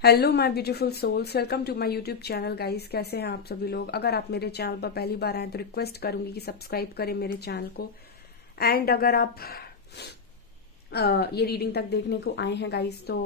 Hello my beautiful souls, welcome to my YouTube channel guys. कैसे हैं आप सभी लोग? अगर आप मेरे चैनल पर पहली बार आए तो रिक्वेस्ट करूंगी कि सब्सक्राइब करें मेरे चैनल को। एंड अगर आप ये रीडिंग तक देखने को आए हैं गाइस तो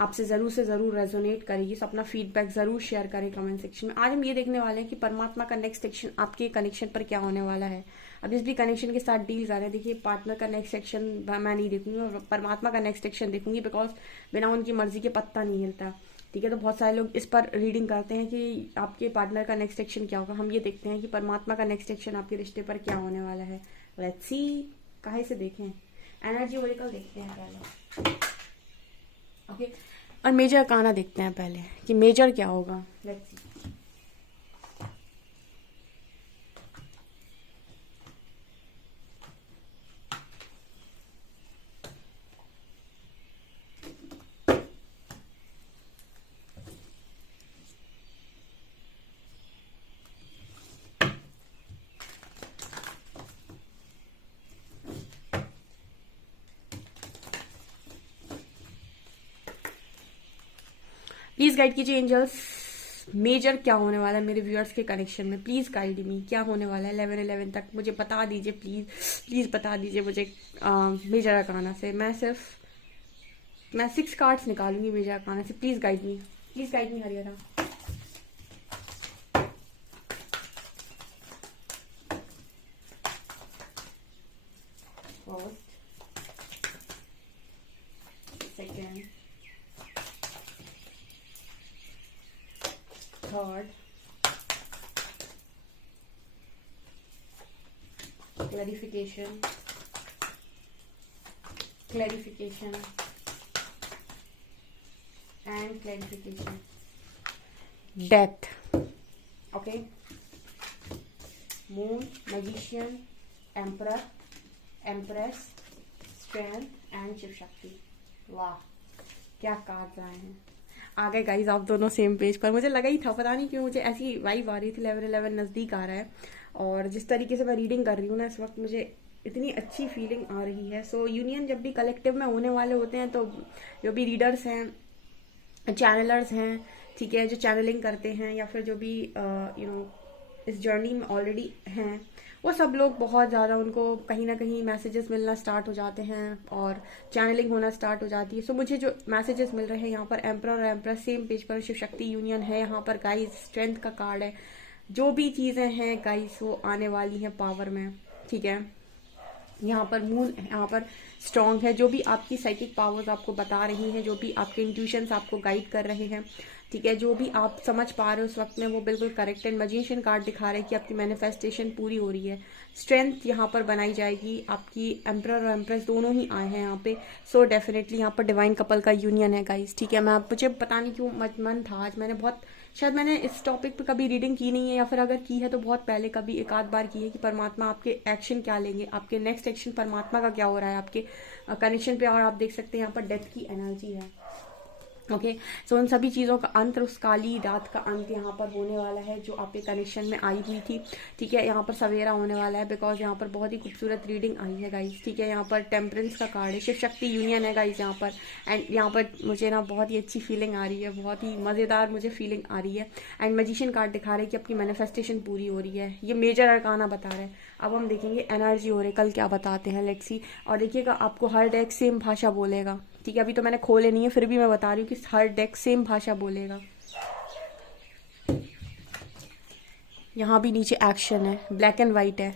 आपसे जरूर से जरूर रेजोनेट करेगी, सो अपना फीडबैक जरूर शेयर करें कमेंट सेक्शन में। आज हम ये देखने वाले हैं कि परमात्मा का नेक्स्ट सेक्शन आपके कनेक्शन पर क्या होने वाला है। अब जिस भी कनेक्शन के साथ डील कर रहे हैं, देखिए पार्टनर का नेक्स्ट सेक्शन मैं नहीं देखूंगी, मैं परमात्मा का नेक्स्ट सेक्शन देखूंगी, बिकॉज बिना उनकी मर्जी के पत्ता नहीं हिलता। ठीक है, तो बहुत सारे लोग इस पर रीडिंग करते हैं कि आपके पार्टनर का नेक्स्ट सेक्शन क्या होगा। हम ये देखते हैं कि परमात्मा का नेक्स्ट सेक्शन आपके रिश्ते पर क्या होने वाला है। लेट्स सी, काहे से देखें, एनर्जी ओरिकल देखते हैं पहले। ओके, और मेजर काना देखते हैं पहले कि मेजर क्या होगा। Let's see. प्लीज गाइड कीजिए एंजल्स, मेजर क्या होने वाला है मेरे व्यूअर्स के कनेक्शन में। प्लीज गाइड मी, क्या होने वाला है 11/11 तक मुझे बता दीजिए प्लीज। प्लीज बता दीजिए मुझे मेजर अकाना से। मैं 6 कार्ड्स निकालूंगी मेजर अकाना से। Please guide me, please guide me Haryana. First, second, third, clarification, clarification and clarification, death. Okay, moon, magician, emperor, empress, strength and Shiva Shakti. वाह, क्या कार्ड आए हैं। आ गए गाइज आप दोनों सेम पेज पर। मुझे लगा ही था, पता नहीं क्यों मुझे ऐसी वाइब आ रही थी। 11/11 नजदीक आ रहा है और जिस तरीके से मैं रीडिंग कर रही हूँ ना इस वक्त, मुझे इतनी अच्छी फीलिंग आ रही है। सो यूनियन जब भी कलेक्टिव में होने वाले होते हैं तो जो भी रीडर्स हैं, चैनलर्स हैं, ठीक है, जो चैनलिंग करते हैं या फिर जो भी इस जर्नी में ऑलरेडी हैं, वो सब लोग बहुत ज़्यादा उनको कहीं ना कहीं मैसेजेस मिलना स्टार्ट हो जाते हैं और चैनलिंग होना स्टार्ट हो जाती है। सो मुझे जो मैसेजेस मिल रहे हैं यहाँ पर एम्प्रर और एम्प्रेस सेम पेज पर शिव शक्ति यूनियन है, यहाँ पर गाइस स्ट्रेंथ का कार्ड है। जो भी चीज़ें हैं गाइस वो आने वाली हैं पावर में। ठीक है, यहाँ पर मून यहाँ पर स्ट्रांग है। जो भी आपकी साइकिक पावर्स आपको बता रही हैं, जो भी आपके इंट्यूशंस आपको गाइड कर रहे हैं, ठीक है, जो भी आप समझ पा रहे हो उस वक्त में, वो बिल्कुल करेक्ट है। मैजिशियन कार्ड दिखा रहे हैं कि आपकी मैनिफेस्टेशन पूरी हो रही है। स्ट्रेंथ यहाँ पर बनाई जाएगी। आपकी एम्प्रर और एम्प्रेस दोनों ही आए हैं यहाँ पे। सो डेफिनेटली यहाँ पर डिवाइन कपल का यूनियन है गाइस। ठीक है, मुझे पता नहीं क्यों मन था आज, शायद मैंने इस टॉपिक पे कभी रीडिंग की नहीं है या फिर अगर की है तो बहुत पहले कभी एक आध बार की है कि परमात्मा आपके एक्शन क्या लेंगे, आपके नेक्स्ट एक्शन परमात्मा का क्या हो रहा है आपके कनेक्शन पे। और आप देख सकते हैं यहाँ पर डेथ की एनर्जी है। ओके, सो उन सभी चीज़ों का अंत, उस काली रात का अंत यहाँ पर होने वाला है जो आपके कनेक्शन में आई हुई थी। ठीक है, यहाँ पर सवेरा होने वाला है बिकॉज यहाँ पर बहुत ही खूबसूरत रीडिंग आई है गाइस। ठीक है, यहाँ पर टेम्परेंस का कार्ड है, शिव शक्ति यूनियन है गाइस यहाँ पर। एंड यहाँ पर मुझे ना बहुत ही अच्छी फीलिंग आ रही है, बहुत ही मज़ेदार मुझे फीलिंग आ रही है। एंड मैजिशियन कार्ड दिखा रहे हैं कि आपकी मैनिफेस्टेशन पूरी हो रही है। ये मेजर अरकाना बता रहे हैं। अब हम देखेंगे एनर्जी हो रही कल क्या बताते हैं। Let's see. और देखिएगा आपको हर डेक सेम भाषा बोलेगा। ठीक है, अभी तो मैंने खोले नहीं है फिर भी मैं बता रही हूँ कि हर डेक सेम भाषा बोलेगा। यहाँ भी नीचे एक्शन है, ब्लैक एंड वाइट है।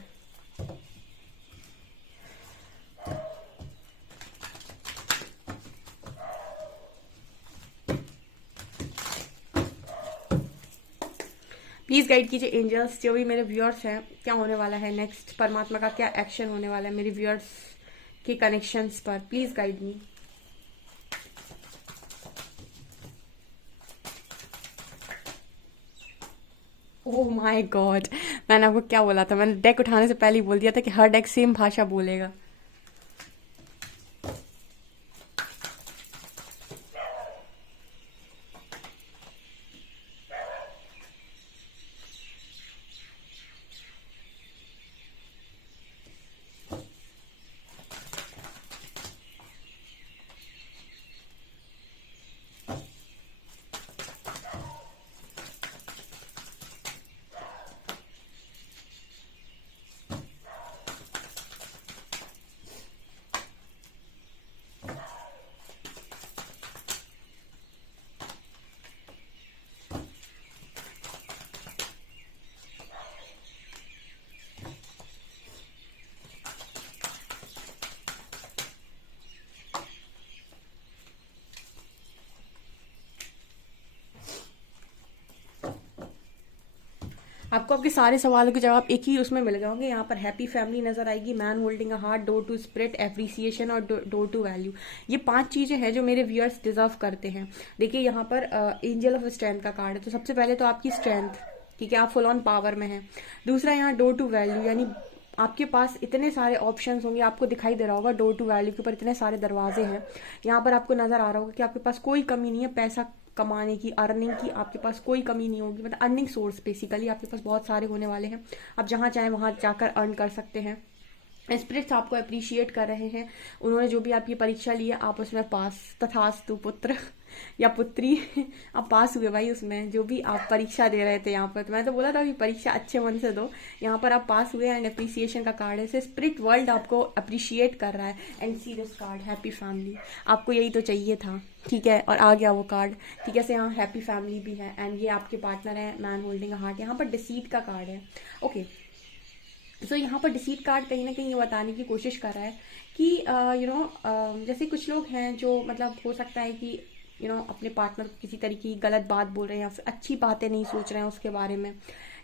प्लीज गाइड कीजिए एंजल्स, जो भी मेरे व्यूअर्स हैं, क्या होने वाला है नेक्स्ट, परमात्मा का क्या एक्शन होने वाला है मेरे व्यूअर्स के कनेक्शंस पर। Please guide me. Oh my God, मैंने आपको क्या बोला था, मैंने डेक उठाने से पहले ही बोल दिया था कि हर डेक सेम भाषा बोलेगा। आपको आपके सारे सवालों के जवाब एक ही उसमें मिल जाओगे। यहाँ पर हैप्पी फैमिली नजर आएगी, man holding a heart, door to spirit, appreciation और डोर टू वैल्यू। ये 5 चीजें हैं जो मेरे व्यूअर्स डिजर्व करते हैं। देखिए यहाँ पर एंजल ऑफ स्ट्रेंथ का कार्ड है, तो सबसे पहले तो आपकी स्ट्रेंथ, ठीक है, आप फुल ऑन पावर में हैं। दूसरा यहाँ डोर टू वैल्यू, यानी आपके पास इतने सारे ऑप्शंस होंगे, आपको दिखाई दे रहा होगा डोर टू वैल्यू के ऊपर इतने सारे दरवाजे हैं। यहाँ पर आपको नजर आ रहा होगा कि आपके पास कोई कमी नहीं है पैसा कमाने की, अर्निंग की आपके पास कोई कमी नहीं होगी। मतलब अर्निंग सोर्स बेसिकली आपके पास बहुत सारे होने वाले हैं। आप जहाँ चाहें वहाँ जाकर अर्न कर सकते हैं। स्पिरिट्स आपको अप्रिशिएट कर रहे हैं, उन्होंने जो भी आपकी परीक्षा ली है आप उसमें पास, तथास्तु पुत्र या पुत्री आप पास हुए भाई उसमें, जो भी आप परीक्षा दे रहे थे यहाँ पर। तो मैं तो बोला था कि परीक्षा अच्छे मन से दो, यहाँ पर आप पास हुए एंड अप्रिसिएशन का कार्ड है। से स्पिरिट वर्ल्ड आपको अप्रिशिएट कर रहा है। And see this card, happy family, आपको यही तो चाहिए था, ठीक है, और आ गया वो कार्ड, ठीक है। से यहाँ हैप्पी फैमिली भी है एंड ये आपके पार्टनर है, मैन होल्डिंग अ हार्ट। यहाँ पर डिसीट का कार्ड है, ओके। तो यहाँ पर डिसीट कार्ड कहीं ना कहीं ये बताने की कोशिश कर रहा है कि जैसे कुछ लोग हैं जो मतलब हो सकता है कि अपने पार्टनर को किसी तरीके की गलत बात बोल रहे हैं या फिर अच्छी बातें नहीं सोच रहे हैं उसके बारे में,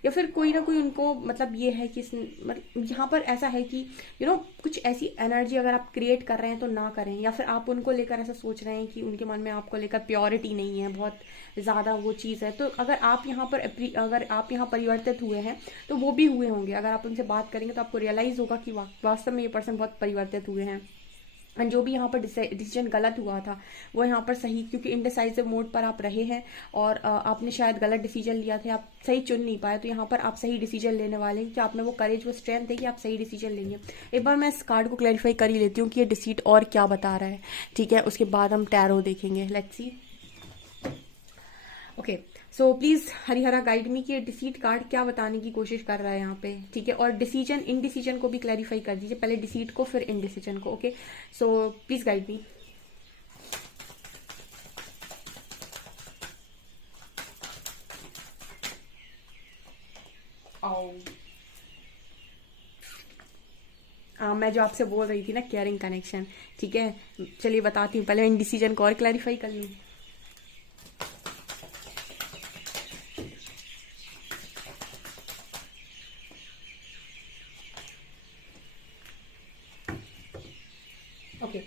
या फिर कोई ना कोई उनको मतलब ये है कि मतलब यहाँ पर ऐसा है कि कुछ ऐसी एनर्जी अगर आप क्रिएट कर रहे हैं तो ना करें, या फिर आप उनको लेकर ऐसा सोच रहे हैं कि उनके मन में आपको लेकर प्योरिटी नहीं है, बहुत ज़्यादा वो चीज़ है। तो अगर आप यहाँ परिवर्तित हुए हैं तो वो भी हुए होंगे। अगर आप उनसे बात करेंगे तो आपको रियलाइज़ होगा कि वास्तव में ये पर्सन बहुत परिवर्तित हुए हैं। एंड जो भी यहाँ पर डिसीजन गलत हुआ था वो यहाँ पर सही, क्योंकि इनडिसाइसिव मोड पर आप रहे हैं और आपने शायद गलत डिसीजन लिया था, आप सही चुन नहीं पाए। तो यहाँ पर आप सही डिसीजन लेने वाले हैं कि आप में वो करेज, वो स्ट्रेंथ है कि आप सही डिसीजन लेंगे। एक बार मैं इस कार्ड को क्लैरिफाई कर ही लेती हूँ कि ये डिसीट और क्या बता रहा है, ठीक है। उसके बाद हम टैरो देखेंगे, let's see. Okay, so please Harihara guide me कि डिसीट कार्ड क्या बताने की कोशिश कर रहा है यहाँ पे, ठीक है। और डिसीजन, इनडिसीजन को भी क्लैरिफाई कर दीजिए, पहले डिसीट को फिर इनडिसीजन को, okay. So please guide me. मैं जो आपसे बोल रही थी ना, केयरिंग कनेक्शन, ठीक है। चलिए बताती हूँ, पहले इनडिसीजन को और क्लैरिफाई कर लूँ। ओके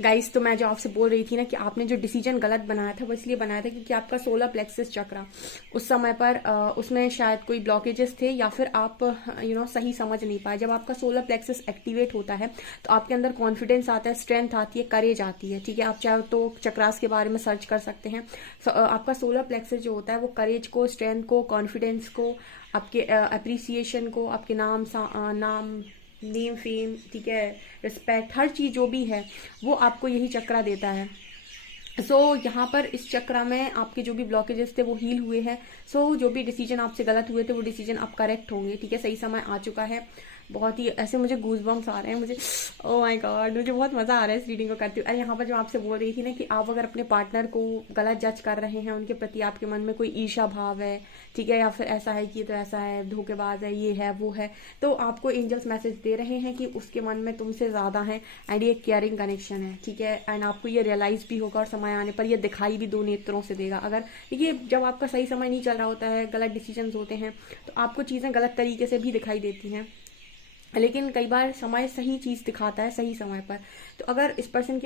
गाइस, तो मैं जो आपसे बोल रही थी ना कि आपने जो डिसीजन गलत बनाया था वो इसलिए बनाया था क्योंकि आपका सोलर प्लेक्सस चक्रा उस समय पर उसमें शायद कोई ब्लॉकेजेस थे, या फिर आप सही समझ नहीं पाए। जब आपका सोलर प्लेक्सस एक्टिवेट होता है तो आपके अंदर कॉन्फिडेंस आता है, स्ट्रेंथ आती है, करेज आती है, ठीक है। आप चाहे तो चक्रास के बारे में सर्च कर सकते हैं। आपका सोलर प्लेक्सस जो होता है वो करेज को, स्ट्रेंथ को, कॉन्फिडेंस को, आपके अप्रिसिएशन को, आपके नाम नेम फेम, ठीक है, रिस्पेक्ट, हर चीज जो भी है वो आपको यही चक्रा देता है। सो यहाँ पर इस चक्रा में आपके जो भी ब्लॉकेजेस थे वो हील हुए हैं। सो जो भी डिसीजन आपसे गलत हुए थे वो डिसीजन अब करेक्ट होंगे, ठीक है। सही समय आ चुका है। बहुत ही ऐसे मुझे गूजबम्स आ रहे हैं, मुझे ओह माय गॉड, मुझे बहुत मजा आ रहा है इस रीडिंग को करते हुए। अरे यहाँ पर जो आपसे बोल रही थी ना कि आप अगर अपने पार्टनर को गलत जज कर रहे हैं, उनके प्रति आपके मन में कोई ईर्ष्या भाव है, ठीक है, या फिर ऐसा है कि ये तो ऐसा है, धोखेबाज है, ये है, वो है, तो आपको एंजल्स मैसेज दे रहे हैं कि उसके मन में तुमसे ज्यादा है एंड ये केयरिंग कनेक्शन है, ठीक है। एंड आपको ये रियलाइज भी होगा और समय आने पर ये दिखाई भी दो नेत्रों से देगा। अगर ये जब आपका सही समय नहीं चल रहा होता है, गलत डिसीजन होते हैं, तो आपको चीजें गलत तरीके से भी दिखाई देती हैं, लेकिन कई बार समय सही चीज दिखाता है सही समय पर। तो अगर इस पर्सन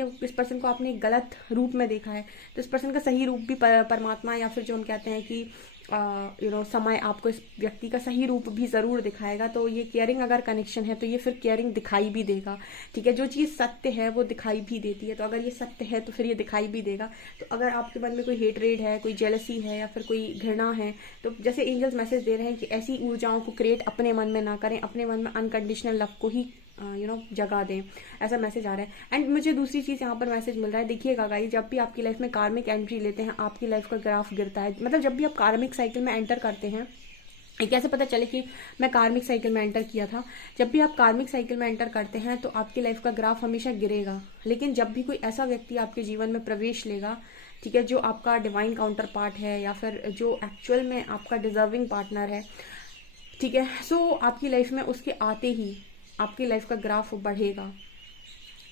को आपने गलत रूप में देखा है तो इस पर्सन का सही रूप भी परमात्मा, या फिर जो हम कहते हैं कि समय आपको इस व्यक्ति का सही रूप भी जरूर दिखाएगा। तो ये केयरिंग अगर कनेक्शन है तो ये फिर केयरिंग दिखाई भी देगा, ठीक है। जो चीज सत्य है वो दिखाई भी देती है, तो अगर ये सत्य है तो फिर ये दिखाई भी देगा। तो अगर आपके मन में कोई हेटरेड है, कोई जेलसी है, या फिर कोई घृणा है, तो जैसे एंजल्स मैसेज दे रहे हैं कि ऐसी ऊर्जाओं को क्रिएट अपने मन में ना करें, अपने मन में अनकंडीशनल लव को ही जगा दें, ऐसा मैसेज आ रहा है। एंड मुझे दूसरी चीज यहाँ पर मैसेज मिल रहा है, देखिएगा गाइस, जब भी आपकी लाइफ में कार्मिक एंट्री लेते हैं आपकी लाइफ का ग्राफ गिरता है। मतलब जब भी आप कार्मिक साइकिल में एंटर करते हैं, ये कैसे पता चले कि मैं कार्मिक साइकिल में एंटर किया था? जब भी आप कार्मिक साइकिल में एंटर करते हैं तो आपकी लाइफ का ग्राफ हमेशा गिरेगा। लेकिन जब भी कोई ऐसा व्यक्ति आपके जीवन में प्रवेश लेगा, ठीक है, जो आपका डिवाइन काउंटर पार्ट है या फिर जो एक्चुअल में आपका डिजर्विंग पार्टनर है, ठीक है, सो आपकी लाइफ में उसके आते ही आपकी लाइफ का ग्राफ बढ़ेगा,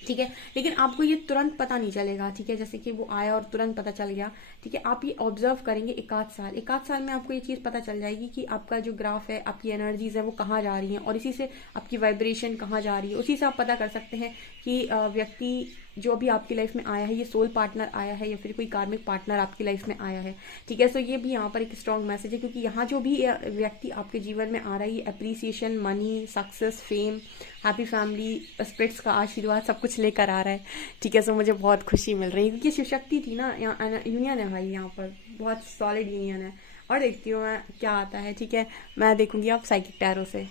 ठीक है। लेकिन आपको ये तुरंत पता नहीं चलेगा, ठीक है, जैसे कि वो आया और तुरंत पता चल गया, ठीक है। आप ये ऑब्जर्व करेंगे एक आध साल में आपको ये चीज पता चल जाएगी कि आपका जो ग्राफ है, आपकी एनर्जीज है वो कहाँ जा रही हैं, और इसी से आपकी वाइब्रेशन कहाँ जा रही है, उसी से आप पता कर सकते हैं कि व्यक्ति जो भी आपकी लाइफ में आया है ये सोल पार्टनर आया है या फिर कोई कार्मिक पार्टनर आपकी लाइफ में आया है, ठीक है। सो ये भी यहाँ पर एक स्ट्रॉन्ग मैसेज है, क्योंकि यहाँ जो भी व्यक्ति आपके जीवन में आ रहा है ये appreciation, money, success, fame, happy family, spirits का आशीर्वाद सब कुछ लेकर आ रहा है, ठीक है। सो मुझे बहुत खुशी मिल रही है, क्योंकि शिव शक्ति थी ना, यहाँ यूनियन है भाई, यहाँ पर बहुत सॉलिड यूनियन है। और देखती हूँ मैं क्या आता है, ठीक है। मैं देखूंगी आप साइकिक टैरो से।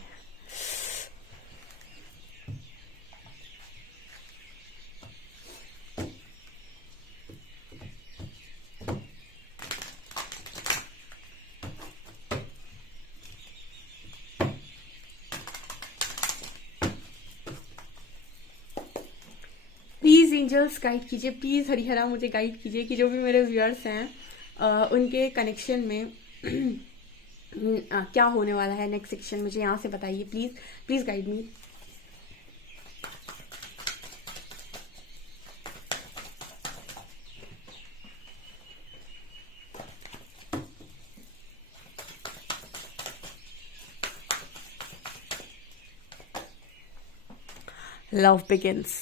प्लीज एंजल्स गाइड कीजिए, प्लीज हरिहरा मुझे गाइड कीजिए कि जो भी मेरे व्यूअर्स हैं उनके कनेक्शन में क्या होने वाला है नेक्स्ट सेक्शन, मुझे यहाँ से बताइए please, please guide me. Love begins.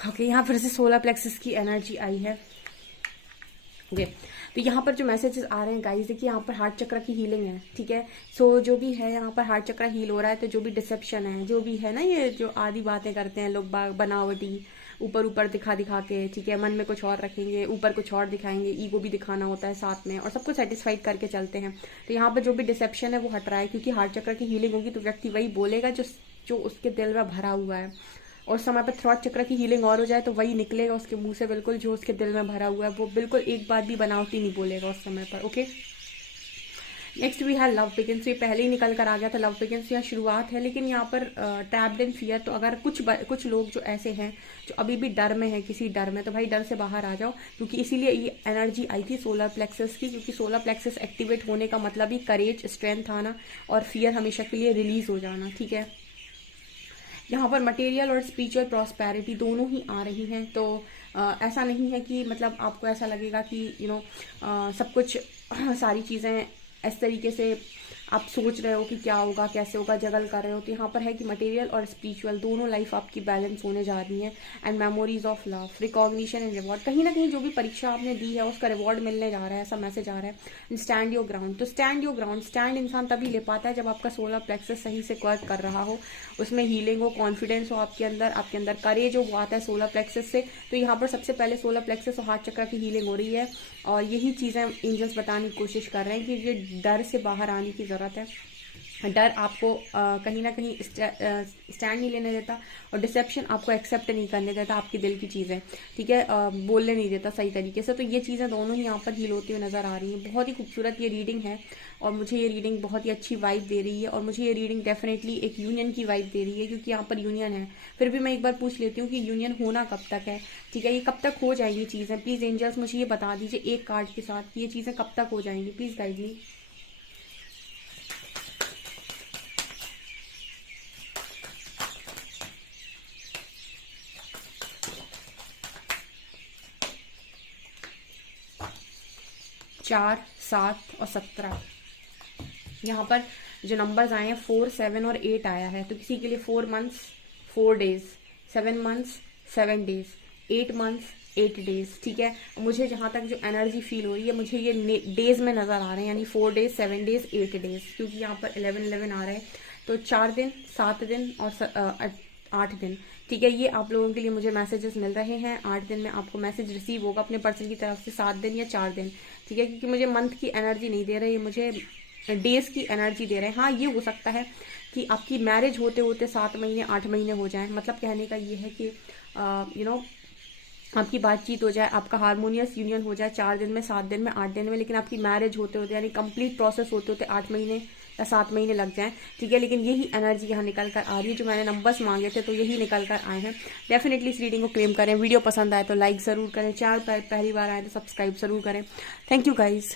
Okay, यहाँ फिर से सोलर प्लेक्सस की एनर्जी आई है। ओके, तो यहाँ पर जो मैसेजेस आ रहे हैं गाइस, देखिए यहाँ पर हार्ट चक्र की हीलिंग है, ठीक है। सो जो भी है यहाँ पर हार्ट चक्र हील हो रहा है, तो जो भी डिसेप्शन है, जो भी है ना, ये जो आदि बातें करते हैं लोग बनावटी, ऊपर ऊपर दिखा दिखा के, ठीक है, मन में कुछ और रखेंगे, ऊपर कुछ और दिखाएंगे, ईगो भी दिखाना होता है साथ में, और सबको सेटिस्फाइड करके चलते हैं। तो यहाँ पर जो भी डिसेप्शन है वो हट रहा है, क्योंकि हार्ट चक्र की हीलिंग होगी तो व्यक्ति वही बोलेगा जो जो उसके दिल में भरा हुआ है। और समय पर थ्रॉट चक्र की हीलिंग और हो जाए तो वही निकलेगा उसके मुंह से, बिल्कुल जो उसके दिल में भरा हुआ है, वो बिल्कुल एक बात भी बनावटी नहीं बोलेगा उस समय पर। ओके, नेक्स्ट वी है लव बिगिंस। ये पहले ही निकल कर आ गया था, लव बिगिंस यहाँ शुरुआत है, लेकिन यहाँ पर ट्रैप्ड इन फियर। तो अगर कुछ लोग जो ऐसे हैं जो अभी भी डर में है, किसी डर में, तो भाई डर से बाहर आ जाओ, क्योंकि इसीलिए ये एनर्जी आई थी सोलर प्लेक्सस की, क्योंकि सोलर प्लेक्सस एक्टिवेट होने का मतलब ही करेज, स्ट्रेंथ आना और फियर हमेशा के लिए रिलीज हो जाना, ठीक है। यहाँ पर मटेरियल और स्पिरिचुअल प्रॉस्पेरिटी दोनों ही आ रही हैं। तो ऐसा नहीं है कि मतलब आपको ऐसा लगेगा कि सब कुछ सारी चीज़ें इस तरीके से आप सोच रहे हो कि क्या होगा, कैसे होगा, जगल कर रहे हो। तो यहाँ पर है कि मटेरियल और स्पिरिचुअल दोनों लाइफ आपकी बैलेंस होने जा रही है। And memories of love, recognition and reward, कहीं ना कहीं जो भी परीक्षा आपने दी है उसका रिवॉर्ड मिलने जा रहा है, ऐसा मैसेज आ रहा है। Stand your ground. तो स्टैंड योर ग्राउंड, स्टैंड इंसान तभी ले पाता है जब आपका सोलर प्लेक्सस सही से वर्क कर रहा हो, उसमें हीलिंग हो, कॉन्फिडेंस हो आपके अंदर करेज हो, वो आता है सोलर प्लेक्सस से। तो यहाँ पर सबसे पहले सोलर प्लेक्सस और हार्ट चक्र की हीलिंग हो रही है, और यही चीज़ें एंजल्स बताने की कोशिश कर रहे हैं कि ये डर से बाहर आने की ज़रूरत है। डर आपको कहीं ना कहीं स्टैंड नहीं लेने देता, और डिसेप्शन आपको एक्सेप्ट नहीं करने देता आपके दिल की चीज़ें, ठीक है, बोलने नहीं देता सही तरीके से। तो ये चीज़ें दोनों ही यहाँ पर हील होती हुई नज़र आ रही हैं। बहुत ही खूबसूरत ये रीडिंग है, और मुझे ये रीडिंग बहुत ही अच्छी वाइब दे रही है, और मुझे ये रीडिंग डेफिनेटली एक यूनियन की वाइब दे रही है, क्योंकि यहाँ पर यूनियन है। फिर भी मैं एक बार पूछ लेती हूँ कि यूनियन होना कब तक है, ठीक है, ये कब तक हो जाएंगी चीज़ें। प्लीज़ एंजल्स मुझे ये बता दीजिए एक कार्ड के साथ कि ये चीज़ें कब तक हो जाएंगी, प्लीज़ गाइड मी। 4, 7 और 17। यहाँ पर जो नंबर्स आए हैं 4, 7 और 8 आया है, तो किसी के लिए 4 months 4 days, 7 months 7 days, 8 months 8 days, ठीक है। मुझे जहाँ तक जो एनर्जी फील हो रही है, मुझे ये डेज में नज़र आ रहे हैं, यानी 4 डेज 7 डेज 8 डेज, क्योंकि यहाँ पर 11 आ रहा है, तो 4 दिन 7 दिन और 8 दिन, ठीक है। ये आप लोगों के लिए मुझे मैसेजेस मिल रहे हैं। 8 दिन में आपको मैसेज रिसीव होगा अपने पर्सन की तरफ से, 7 दिन या 4 दिन, ठीक है, क्योंकि मुझे मंथ की एनर्जी नहीं दे रही, मुझे डेज की एनर्जी दे रहे हैं। हाँ, ये हो सकता है कि आपकी मैरिज होते होते 7 महीने 8 महीने हो जाएं, मतलब कहने का ये है कि आपकी बातचीत हो जाए, आपका हारमोनियस यूनियन हो जाए 4 दिन में, 7 दिन में, 8 दिन में, लेकिन आपकी मैरिज होते होते यानी कंप्लीट प्रोसेस होते होते 8 महीने या 7 महीने लग जाएं, ठीक है। लेकिन यही एनर्जी यहाँ निकल कर आ रही है, जो मैंने नंबर्स मांगे थे तो यही निकल कर आए हैं। डेफिनेटली इस रीडिंग को क्लेम करें। वीडियो पसंद आए तो लाइक ज़रूर करें, चैनल पर पहली बार आए तो सब्सक्राइब ज़रूर करें। Thank you guys.